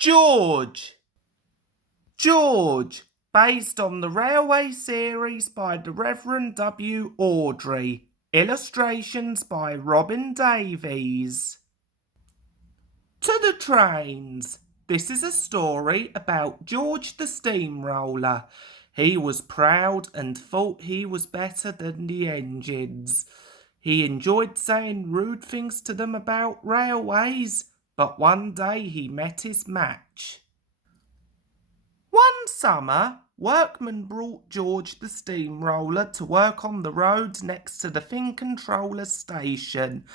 George. George, based on the Railway series by the Reverend W. Audrey. Illustrations by Robin Davies. To the trains. This is a story about George the Steamroller. He was proud and thought he was better than the engines. He enjoyed saying rude things to them about railways, but one day he met his match. One summer, workmen brought George the Steamroller to work on the road next to the Fin Controller station.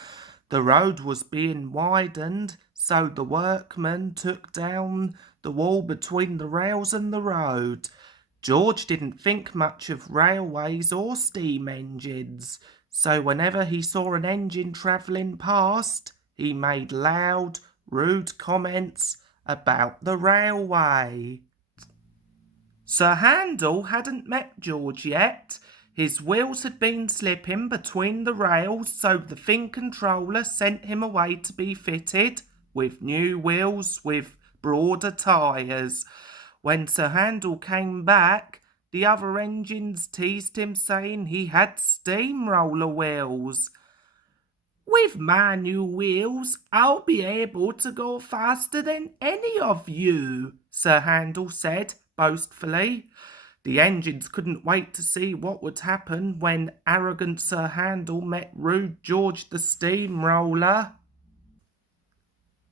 The road was being widened, so the workmen took down the wall between the rails and the road. George didn't think much of railways or steam engines, so whenever he saw an engine travelling past, he made loud, rude comments about the railway. Sir Handel hadn't met George yet. His wheels had been slipping between the rails, so the Fin Controller sent him away to be fitted with new wheels with broader tyres. When Sir Handel came back, the other engines teased him, saying he had steamroller wheels. "With my new wheels, I'll be able to go faster than any of you," Sir Handel said boastfully. The engines couldn't wait to see what would happen when arrogant Sir Handel met rude George the Steamroller.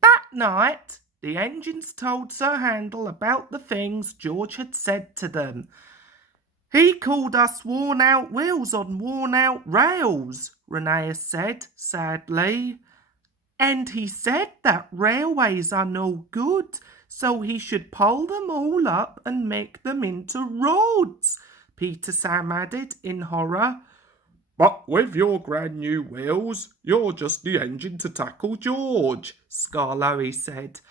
That night, the engines told Sir Handel about the things George had said to them. "He called us worn-out wheels on worn-out rails," Reneus said sadly. "And he said that railways are no good, so he should pull them all up and make them into roads," Peter Sam added in horror. "But with your grand new wheels, you're just the engine to tackle George," Skarloey said.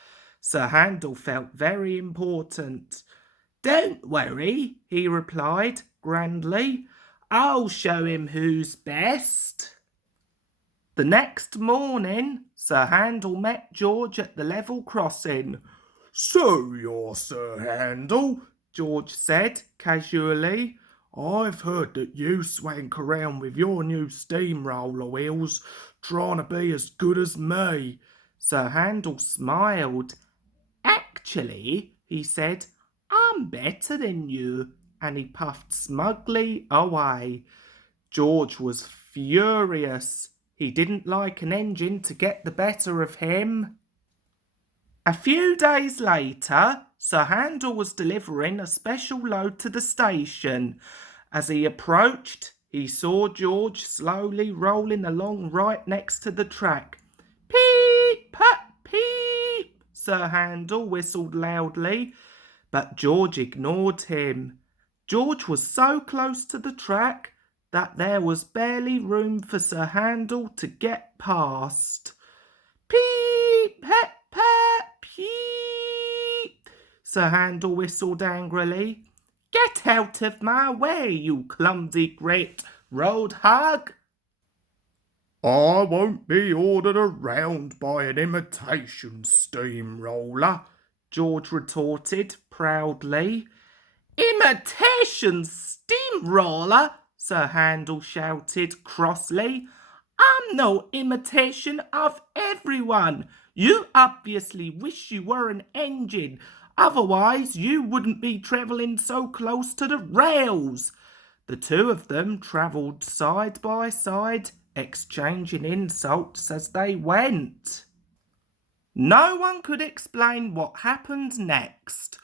Sir Handel felt very important. "Don't worry," he replied grandly. "I'll show him who's best." The next morning, Sir Handel met George at the level crossing. "So you're Sir Handel," George said casually. "I've heard that you swank around with your new steamroller wheels, trying to be as good as me." Sir Handel smiled. "Actually," he said, "I'm better than you," and he puffed smugly away. George was furious. He didn't like an engine to get the better of him. A few days later, Sir Handel was delivering a special load to the station. As he approached, he saw George slowly rolling along right next to the track. "Peep, pat, peep," Sir Handel whistled loudly, but George ignored him. George was so close to the track that there was barely room for Sir Handel to get past. "Peep, pat, pat, peep," Sir Handel whistled angrily. "Get out of my way, you clumsy great road hog." "I won't be ordered around by an imitation steamroller," George retorted proudly. "Imitation steamroller?" Sir Handel shouted crossly. "I'm no imitation of everyone. You obviously wish you were an engine, otherwise you wouldn't be travelling so close to the rails." The two of them travelled side by side, exchanging insults as they went. No one could explain what happened next.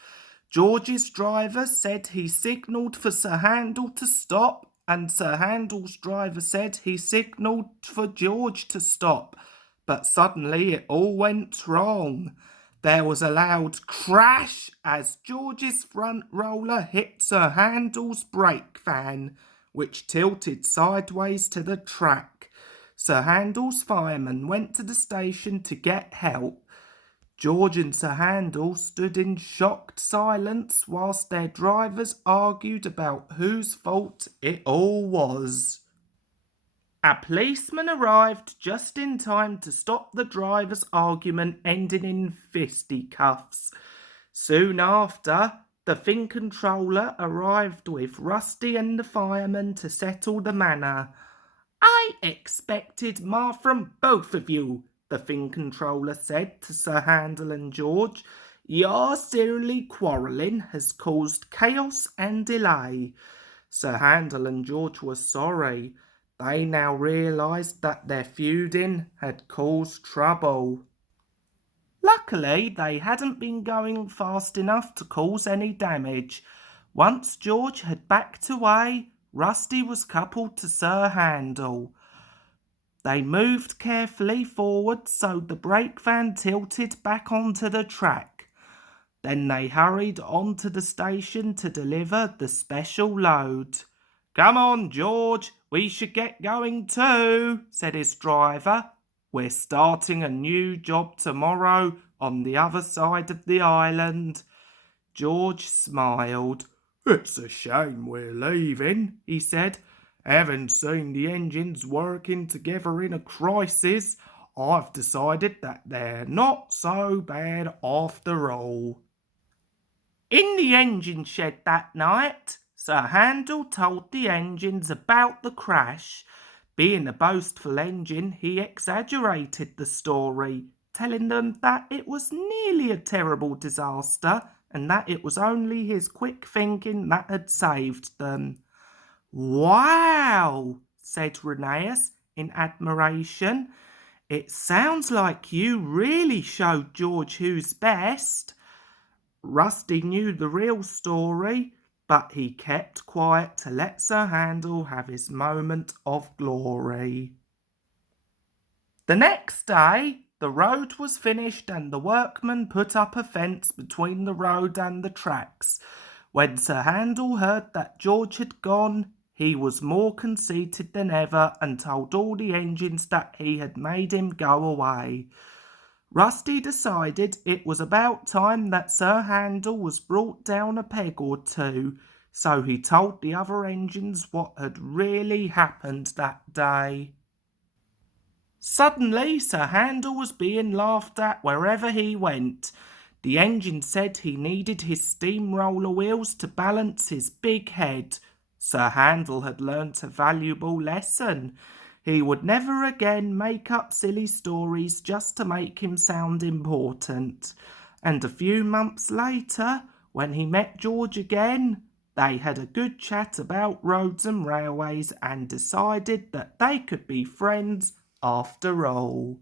George's driver said he signalled for Sir Handel to stop, and Sir Handel's driver said he signalled for George to stop. But suddenly it all went wrong. There was a loud crash as George's front roller hit Sir Handel's brake van, which tilted sideways to the track. Sir Handel's fireman went to the station to get help. George and Sir Handel stood in shocked silence whilst their drivers argued about whose fault it all was. A policeman arrived just in time to stop the driver's argument ending in fisticuffs. Soon after, the Fin Controller arrived with Rusty and the fireman to settle the matter. I expected more from both of you, the Fin Controller said to Sir Handel and George. Your silly quarrelling has caused chaos and delay. Sir Handel and George were sorry. They now realised that their feuding had caused trouble. Luckily, they hadn't been going fast enough to cause any damage. Once George had backed away, Rusty was coupled to Sir Handel. They moved carefully forward so the brake van tilted back onto the track. Then they hurried on to the station to deliver the special load. Come on, George, we should get going too, said his driver. We're starting a new job tomorrow on the other side of the island. George smiled. It's a shame we're leaving, he said. Having seen the engines working together in a crisis, I've decided that they're not so bad after all. In the engine shed that night, Sir Handel told the engines about the crash. Being a boastful engine, he exaggerated the story, telling them that it was nearly a terrible disaster and that it was only his quick thinking that had saved them. Wow, said Rheneas in admiration. It sounds like you really showed George who's best. Rusty knew the real story, but he kept quiet to let Sir Handel have his moment of glory. The next day, the road was finished and the workmen put up a fence between the road and the tracks. When Sir Handel heard that George had gone, he was more conceited than ever and told all the engines that he had made him go away. Rusty decided it was about time that Sir Handel was brought down a peg or two, so he told the other engines what had really happened that day. Suddenly, Sir Handel was being laughed at wherever he went. The engine said he needed his steamroller wheels to balance his big head. Sir Handel had learnt a valuable lesson. He would never again make up silly stories just to make him sound important. And a few months later, when he met George again, they had a good chat about roads and railways and decided that they could be friends after all.